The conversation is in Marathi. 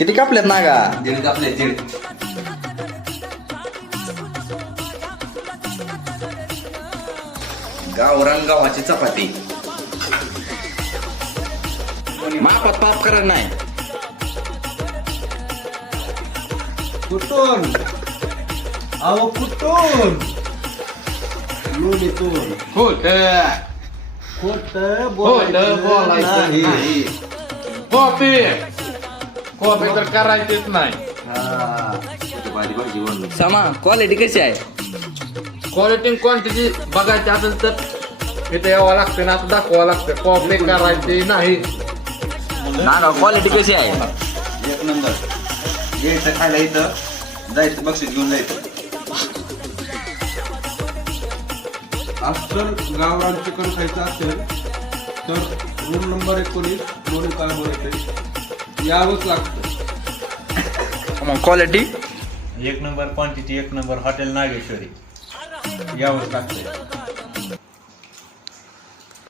किती कापलेत नागा? दीड कापले दीड. गावरान गव्हाची चपाती. मापात पाप करत नाही. कुठून अहो कुठून लोणीतून खोट खोट बोलायचं बोलायचं नाही. नाही. कॉपी कॉपी तर करायचीच नाही. हा. भाजी भाजी बनवली. समा क्वालिटी कशी आहे? क्वालिटी क्वांटिटी बघायची असेल तर इथे यावं लागतं ना, आता दाखवावं लागतं. कॉपी करायची नाही. नागा क्वालिटी कशी आहे? एक नंबर. यायचं खायला इथं, जायचं बक्षीस घेऊन जायचं. अस्सल गावरान चिकन खायचं असेल तर रूम नंबर 19 लोणी काय येते यावंच लागतं. क्वालिटी एक नंबर क्वांटिटी, एक नंबर हॉटेल नागेश्वरी यावंच लागतंय.